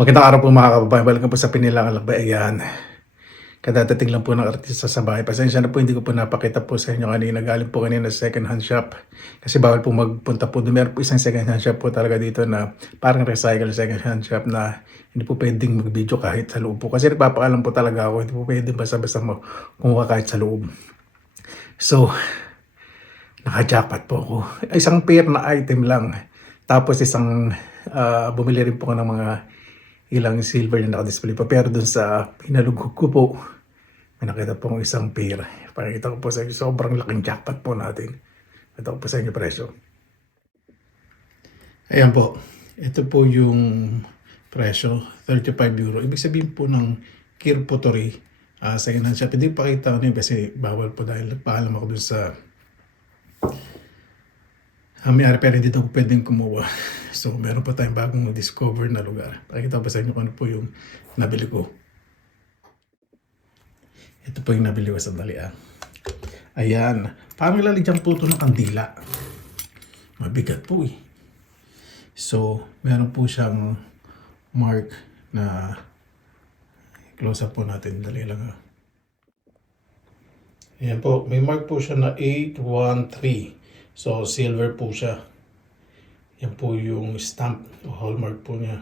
Magandang araw po mga kababayan. Balik po sa Pinilang Lakbay. Ayan. Kadadating lang po ng artista sa bahay. Pasensya na po, hindi ko po napakita po sa inyo kanina. Galing po kanina sa second hand shop. Kasi bawal po magpunta po doon. Meron po isang second hand shop po talaga dito na parang recycle second hand shop na hindi po pwedeng mag-video kahit sa loob po. Kasi nagpapaalam po talaga ako. Hindi po pwedeng basta-basta kumuha kahit sa loob. So, naka-jackpot po ako. Isang pair na item lang. Tapos bumili rin po ako ng mga ilang silver na naka-display pa. Pero dun sa pinalugog ko po, may nakita po akong isang pair. Pakita ko po sa inyo, sobrang laking jackpot po natin. Ito ko po sa inyo presyo. Ayan po. Ito po yung presyo, 35 euro. Ibig sabihin po ng Kir Pottery sa second hand shop. Hindi pakita ko niyo kasi bawal po dahil paalam ako dun sa may-ari, pero hindi daw pwedeng kumuha. So, meron pa tayong bagong discover na lugar. Pakita pa sa inyo kung ano po yung nabili ko. Ito po yung nabili ko, sandali Ayan. Parang lalagyan po ito ng kandila. Mabigat po eh. So, meron po siyang mark na close up po natin. Dali lang Ayan po. May mark po siya na 813. So, silver po siya. Yan po yung stamp o hallmark po niya.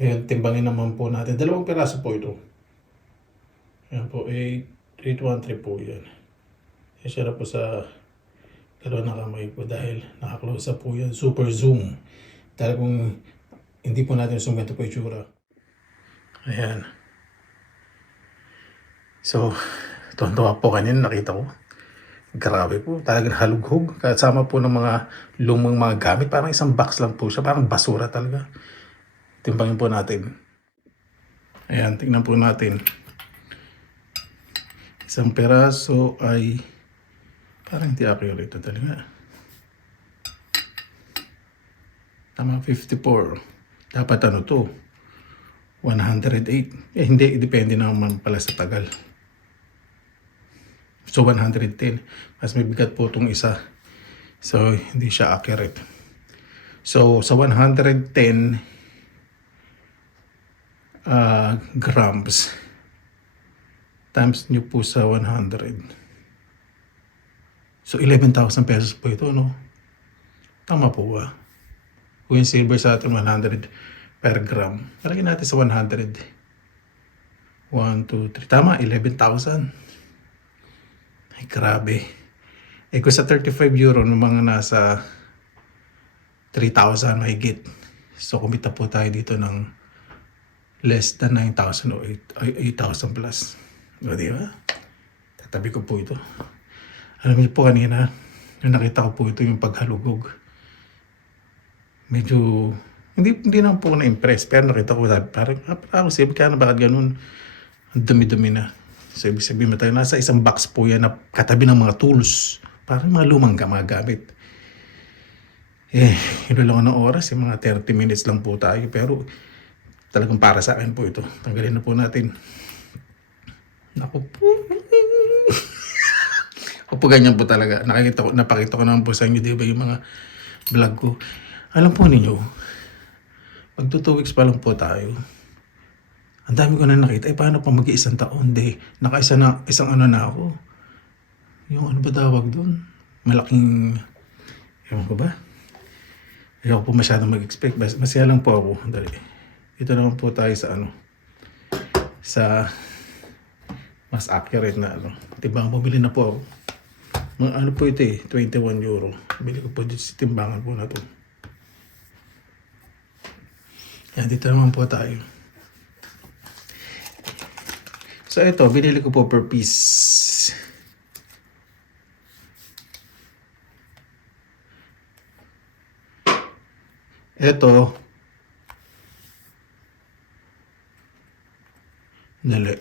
Ngayon, timbangin naman po natin. 2 piraso po ito. Yan po, 813 po yan. Isa na po sa dalawa na kamay po dahil naka-close up po yan. Super zoom. Dahil kung hindi po natin zoom, ganito po yung tsura. Ayan. So, tuwan-tuwa po kanina, nakita ko. Grabe po, talagang halughog. Kasama po ng mga lumang mga gamit. Parang isang box lang po siya. Parang basura talaga. Timbangin po natin. Ayan, tingnan po natin. Isang peraso ay parang hindi accurate. Dali nga. Tama, 54. Dapat ano to? 108. Hindi, depende naman pala sa tagal. So, 110. Mas may bigat po itong isa. So, hindi siya accurate. So, sa 110 grams, times nyo po sa 100. So, 11,000 pesos po ito, no? Tama po ba? Kung yung silver sa atin, 100 per gram. Palagyan natin sa 100. 1, 2, 3. Tama, 11,000. Ay, grabe. Kung sa 35 euro, ng mga nasa 3,000 mahigit. So, kumita po tayo dito ng less than 9,000 o 8,000 plus. O, di ba? Tatabi ko po ito. Alam niyo po kanina, nakita ko po ito yung paghalugog. Medyo, hindi naman po na-impress. Pero nakita ko, parang sabi ka na bakit ganun? Ang dumi-dumi na. So, ibig sabihin mo tayo, nasa isang box po yan na katabi ng mga tools. Parang mga lumang mga gamit. Inulang ng oras, mga 30 minutes lang po tayo. Pero talagang para sa akin po ito. Tanggalin na po natin. Naku po. Opo, ganyan po talaga. Napakita ko naman po sa inyo, di ba, yung mga vlog ko. Alam po ninyo, magto 2 weeks pa lang po tayo. Ang dami ko na nakita. Paano pa mag-iisang taon? Isang ano na ako. Yung ano ba tawag doon? Malaking, ewan ko ba? Ayaw po masyadong mag-expect. Masaya lang po ako. Dali. Ito naman po tayo sa sa mas accurate na Timbang, bumili na po ako. Ano po ito 21 euro. Bili ko po dito sa timbangan po na to. Yan, dito naman po tayo. So ito, binili ko po per piece. Ito, dali.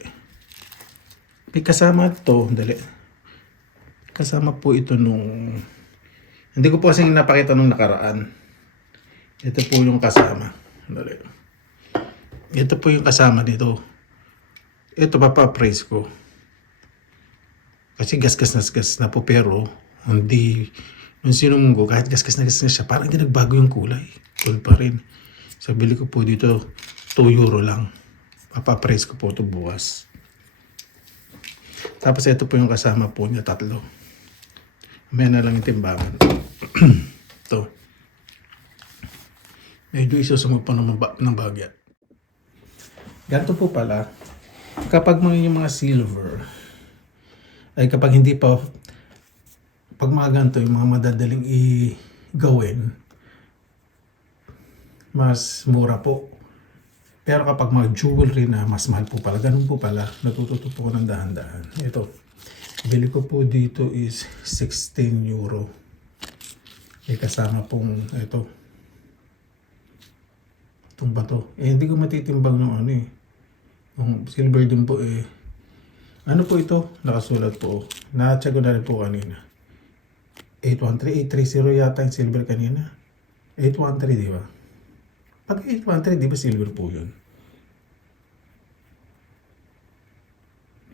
May kasama ito, dali. Kasama po ito nung, hindi ko po kasi napakita nung nakaraan. Ito po yung kasama. Dali. Ito po yung kasama dito. Ito papa-praise ko. Kasi gasgas na po, pero hindi, nung sinumong ko, kahit gasgas na siya, parang hindi nagbago yung kulay. Gold pa rin. So, bili ko po dito €2 lang. Papapraise ko po ito bukas. Tapos ito po yung kasama po niya, 3. May na lang yung timbangan. Ito. Medyo isusumog pa ng bagya. Ganito po pala, kapag yung mga silver, ay kapag hindi pa, pag mga ganito, yung mga madadaling gawin, mas mura po. Pero kapag mga jewelry na, mas mahal po pala. Ganun po pala, natututo po ko ng dahan-dahan. Ito, bili ko po dito is €16. May kasama pong ito. Itong bato. Hindi ko matitimbang ng ano eh. Yung silver din po eh. Ano po ito? Nakasulat po. Na-check ko na rin po kanina. 813, 830 yata yung silver kanina. 813, di ba? Pag 813, di ba silver po yun?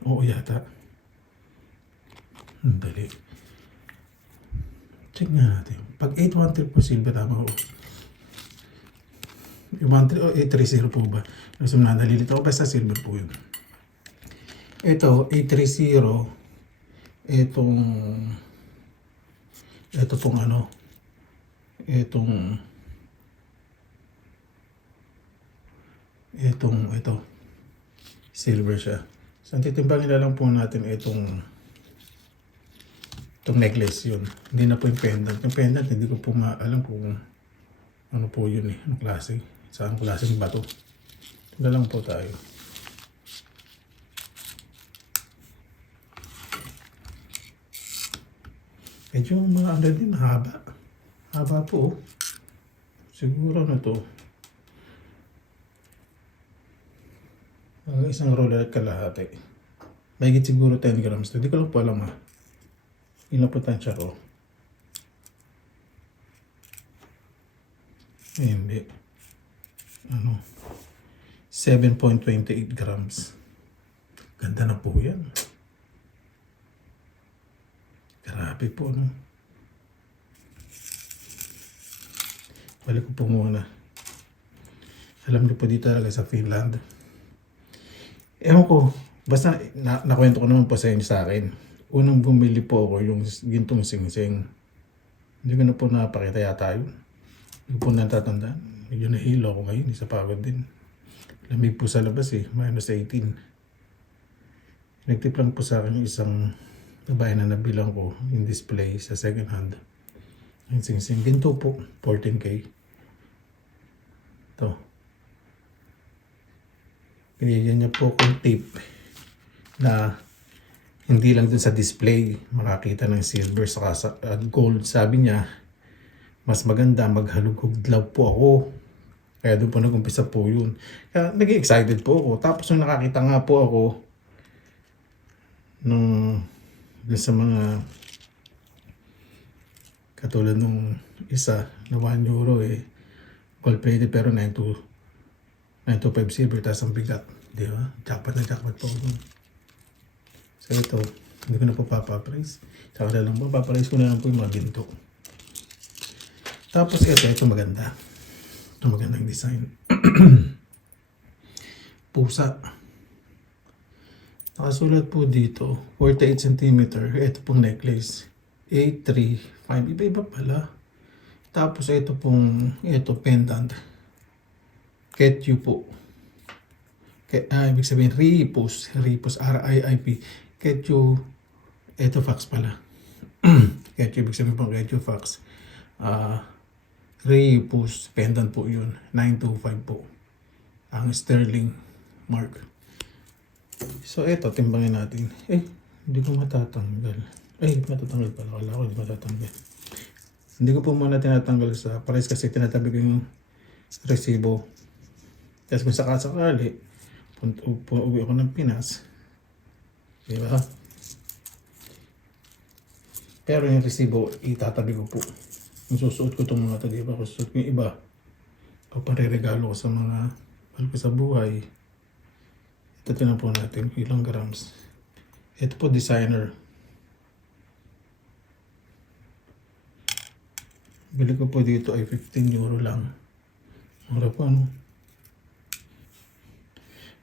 Oo yata. Dali. Check nga natin. Pag 813 po silver, tama ko. 830 po ba? Kasi nalilito ko, basta silver po yun. Ito, 830. Ito pong ano. Ito. Silver siya. So, titimbangin na lang po natin itong necklace yun. Hindi na po yung pendant. Yung pendant, hindi ko po maalam kung ano po yun eh. Anong klase. Saan klaseng bato. Ito na lang po tayo. Medyo mga ano din, haba. Haba po. Siguro na to. Isang roller at kalahati. Mahigit siguro 10 grams. Hindi ko lang po alam ha. Inapotansya ko. Hindi. 7.28 grams. Ganda na po yan. Grabe po, no? Balik ko po muna. Alam niyo po dito talaga sa Finland. Ewan ko, basta nakwento ko naman po sa inyo sa akin. Unang bumili po ako yung gintong singsing. Hindi ko na po napakita yata yun. Hindi po natatandaan. Medyo nahilo ako ngayon, isa pagod din. Lamig po sa labas eh, -18. Nagtip lang po sa akin yung isang babae na nabilang ko yung display sa second hand. Yung singsing. Ginto po, 14K. Ito. Binigyan niya po kung tip na hindi lang dun sa display makakita ng silver saka gold. Sabi niya, mas maganda maghalugog-glaw po ako. Kaya doon po nag-umpisa po yun. Kaya naging excited po ako. Tapos nung nakakita nga po ako nung sa mga katulad nung isa na €1 eh, gold plated pero 925 silver tapos ang bigat. Di ba? Jackpot na jackpot po ako. So ito, hindi ko na po papapraise. Saka na lang po, papapraise ko na lang po yung mga ginto. Tapos ito maganda. Ito magandang design. Pusa. Nakasulat po dito, 48 cm. Ito pong necklace. 835. Iba-iba pala. Tapos ito pendant. Ketyu po. Ibig sabihin, Ripus. R-I-I-P. Ketyu. Ito fax pala. Ketyu, ibig sabihin pong Ketyu fax. Ripus. Pendant po yun. 925 po. Ang sterling mark. So, ito, timbangin natin. Hindi ko matatanggal. Matatanggal pala. Wala ko, hindi matatanggal. Hindi ko po muna tinatanggal sa pares kasi tinatabi ko yung resibo. Tapos kung sakasakali, uwi ako ng Pinas. Diba? Pero yung resibo, itatabi ko po. Kung susuot ko itong mga ito, diba? Kung susuot ko yung iba, papareregalo ko sa mga mahal ko sa buhay. Ito tinan po natin, ilang grams. Ito po designer. Bili ko po dito ay €15 lang. Mura po ano.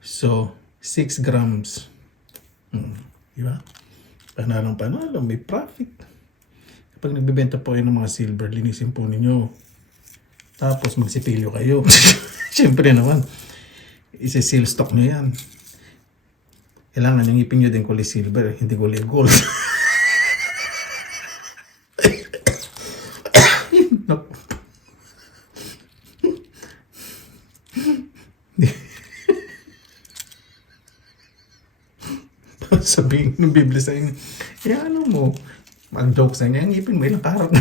So, 6 grams. Diba? Panalo, may profit. Kapag nagbibenta po kayo ng mga silver, linisin po ninyo. Tapos magsipilyo kayo. Siyempre naman, isi-seal stock nyo yan. Kailangan yung ngipin nyo din kulay silver, hindi kulay gold. Sabihin ng Biblia sa inyo, ano mo, mag-joke sa inyo, ang ngipin mo, ilang karat na.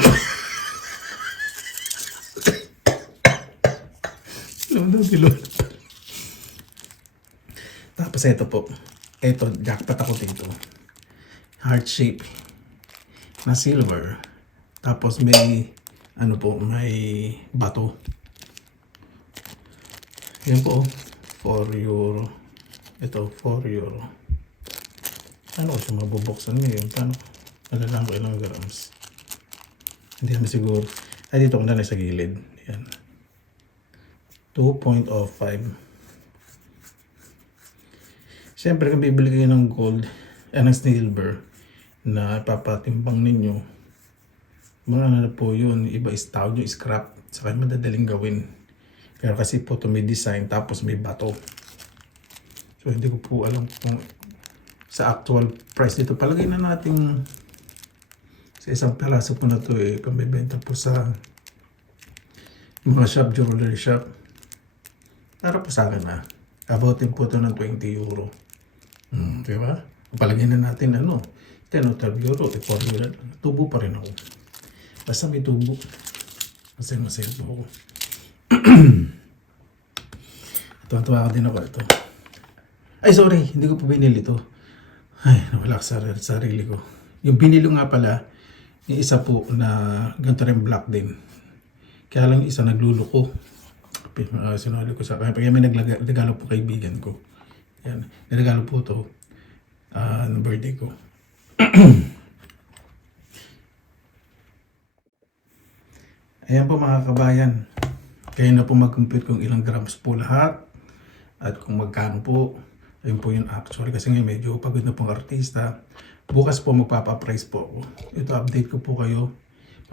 Tapos ito po, jackpot ako dito. Heart shape na silver. Tapos may, may bato. Yan po, 4 euro. Ito, 4 euro. Ano ko siya mabubuksan ngayon? Paano? Malalaman ko ilang grams. Hindi naman siguro. Ay, dito ko na sa gilid. Yan. 2.05. Siyempre, kung bibili kayo ng gold, ng silver, na papatimbang ninyo, mga na po yun, iba is tawag nyo, scrap. Saka madadaling gawin. Pero kasi po ito may design, tapos may bato. So, hindi ko po alam kung sa actual price dito. Palagay na natin sa isang peraso po na ito kung bibenta po sa mga shop, jewelry shop. Para po sa akin abutin po ito ng 20 euro. Diba? Palagay na natin 10 o 12 euro, 4 euro. Tubo pa rin ako. Basta may tubo. Masaya po ako. Tuwa din ako ito. Ay, sorry, hindi ko po binili ito. Ay, nawala sa sarili ko. Yung binili nga pala, yung isa po na ganito rin black din. Kaya lang yung isa nagluluko. Sinuli ko sa kanya. Kaya may nagregalo po kaibigan ko. Yan. Nagregalo po ito ng birthday ko. Ayan po mga kabayan. Kayo na po mag-compute kung ilang grams po lahat. At kung magkano po. Ayun po yung actual. Kasi ngayon medyo pagod na pong artista. Bukas po magpapa-price po ako. Ito update ko po kayo.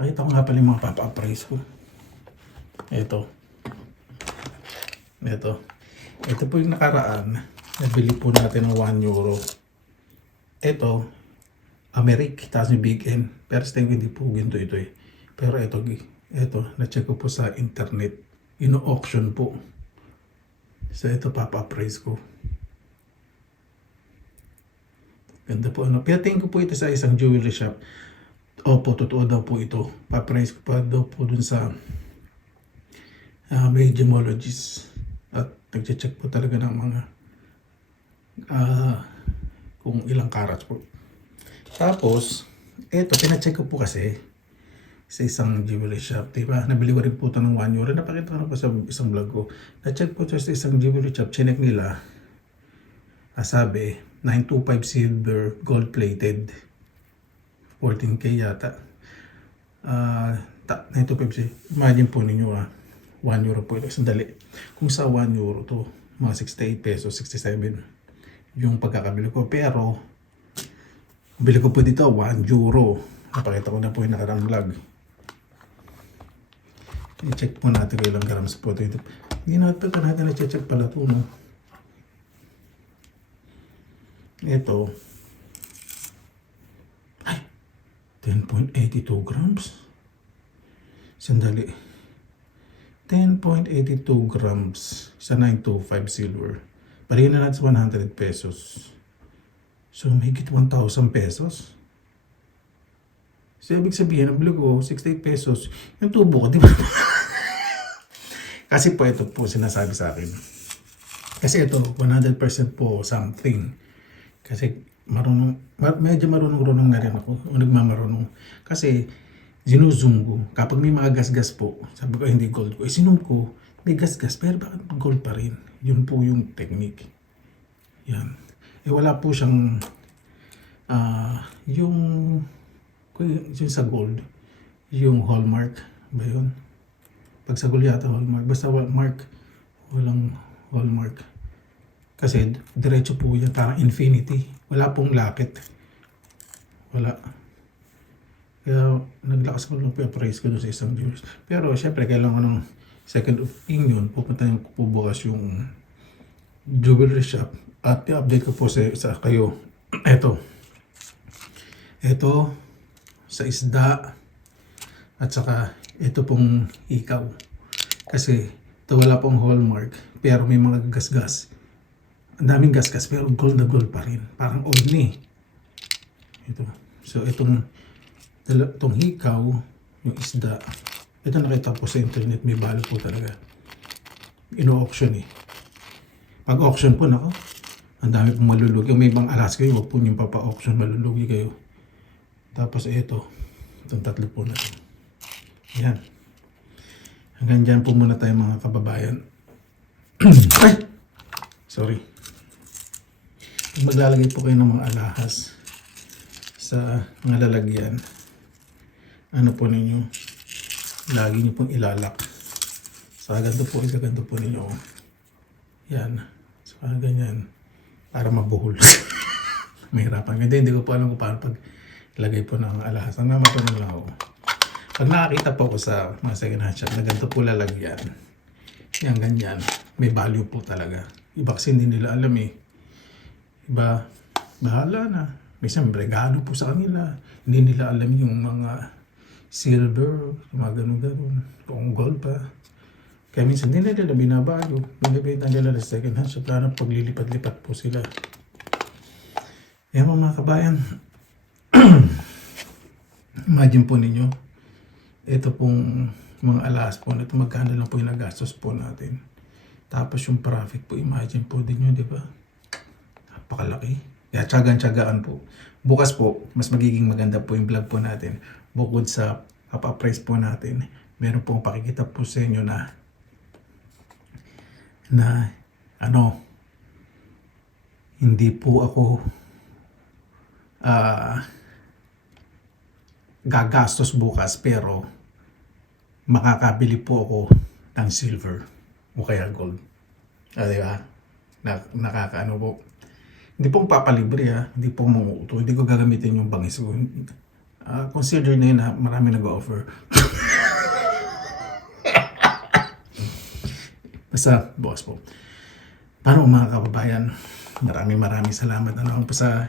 Pakita ko nga pala yung mga papa-price ko. Ito po yung nakaraan. Nabili po natin ng 1 euro. Ito, Americ. Tapos yung Big N. Pero sa tingin hindi po ginto ito Pero ito, na-check ko po sa internet. Ino-auction po. So ito papa-price ko. Ganda po Pero tingin ko po ito sa isang jewelry shop. Opo, totoo daw po ito. Pa-price ko pa daw po dun sa may gemologist. At nag-check po talaga ng mga kung ilang carats po. Tapos, ito, pina-check ko po kasi sa isang jewelry shop. Diba? Nabili ko rin po ito ng 1 euro. Napakita ko na po sa isang vlog ko. Na-check po ito sa isang jewelry shop. Chinek nila. Sabi, 925 silver, gold plated. 14k yata. 925 imagine po ninyo 1 euro po ito. Sandali. Kung sa 1 euro to, mga 68 pesos, 67 yung pagkakabili ko. Pero, bili ko po dito 1 euro. Napakita ko na po yung nakarang vlog. I-check po natin kung ilang grams po ito. Hindi natin na-check pala ito, no? Ito. Ay! 10.82 grams. Sandali. 10.82 grams sa 925 silver. Balikin na natin sa 100 pesos. So, mahigit 1,000 pesos. So, ibig sabihin, ang bilo ko, 68 pesos. Yung tubo ko, di ba? Kasi po, ito po sinasabi sa akin. Kasi ito, 100% po something. Kasi medyo marunong na rin ako. O nagmamarunong. Kasi, zinuzum ko. Kapag may mga gas-gas po, sabi ko, hindi gold ko. Sinum ko, may gas-gas, pero bakit gold pa rin? Yun po yung technique. Yan. Wala po siyang, yung sa gold, yung hallmark ba yun? Pag sa gold yata hallmark, basta mark, walang hallmark. Kasi diretso po yan, parang infinity. Wala pong lakit. Wala. Kaya naglakas ko lang po yung price ko doon sa isang viewers. Pero syempre kailangan ko ng second opinion. Pupuntahin ko po bukas yung jewelry shop at i-update ko po sa kayo. Ito sa isda at saka ito pong ikaw. Kasi ito wala pong hallmark pero may mga gasgas. Ang daming gasgas pero gold na gold pa rin. Parang old ni. Ito. So itong hikaw, yung isda, ito nakita po sa internet, may value po talaga. Ino-auction eh. Pag auction po, nako, ang dami pong malulugi. May ibang alas kayo, huwag po niyong papa-auction, malulugi kayo. Tapos ito, itong tatlo po na ito. Yan. Hanggang dyan po muna tayo mga kababayan. Ay! Sorry. Maglalagay po kayo ng mga alahas sa mga lalagyan. Ano po ninyo, lagi nyo pong ilalak. Saka ganito po, igaganto po ninyo. Yan. Saka ganyan. Para mabuhol. Mahirapan. Hindi ko po alam kung paano pag ilagay po ng alahas. Ang mamatanong lang ako. Pag nakakita po ako sa mga second hand shop na ganito po lalagyan. Yan, ganyan. May value po talaga. Iba kasi hindi nila alam eh. Iba, bahala na. May isang regalo po sa kanila. Hindi nila alam yung mga silver, mga ganun-ganun, kung gold pa. Kaya minsan hindi nila binabago. Binibenta nila sa second hand shop. Parang paglilipat-lipat po sila. Yan mga kabayan. Imagine po ninyo, ito pong mga alas po na ito, magkano lang po yung nagastos po natin. Tapos yung profit po, imagine po din nyo, di ba? Napakalaki. Kaya tiyagaan po. Bukas po, mas magiging maganda po yung vlog po natin. Bukod sa papa-price po natin, meron pong pakikita po sa inyo na hindi po ako gagastos bukas pero makakabili po ako ng silver o kaya gold. Di ba? Nakakaano po. Hindi pong papalibre hindi pong mauto. Hindi ko gagamitin yung bangis ko. Consider na yun marami nag-offer. Basta, boss po. Paano mga kababayan? Maraming salamat po sa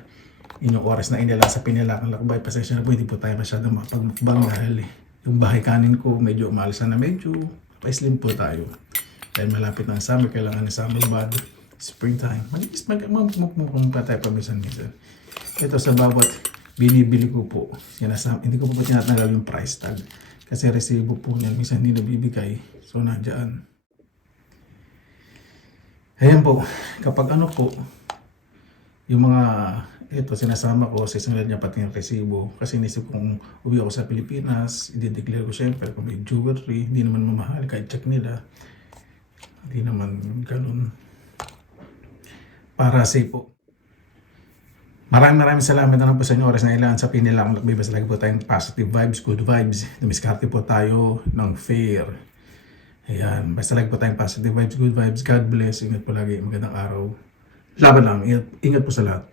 inyong oras na inila sa Pinilakang Lakbay. Pasensya na po, hindi po tayo masyadong mapagmukbang dahil yung bahay kanin ko medyo umalis na medyo pa-slim po tayo. Dahil malapit ng summer, kailangan ng summer body. Springtime. Magmukmukmukmuk pa tayo paminsan-minsan. Ito sa bawat binibili ko po, hindi ko po tinatanggal yung price tag. Kasi resibo po niyan, minsan hindi nabibigay. So, nandiyan. Ayan po, kapag po, yung mga, ito sinasama ko, sisunod niya pati yung resibo. Kasi inisip kong uwi ako sa Pilipinas, i-declare ko syempre kung may jewelry, hindi naman mamahal, kahit check nila. Hindi naman ganun. Para safe po. Maraming salamat na lang po sa inyo oras na ilan sa Pinilakang Lakbay. Basta lagi po tayong positive vibes, good vibes. Dumiskarte po tayo ng fair. Ayan, basta lagi po tayong positive vibes, good vibes. God bless. Ingat po lagi. Magandang araw. Laban lang. Ingat po sa lahat.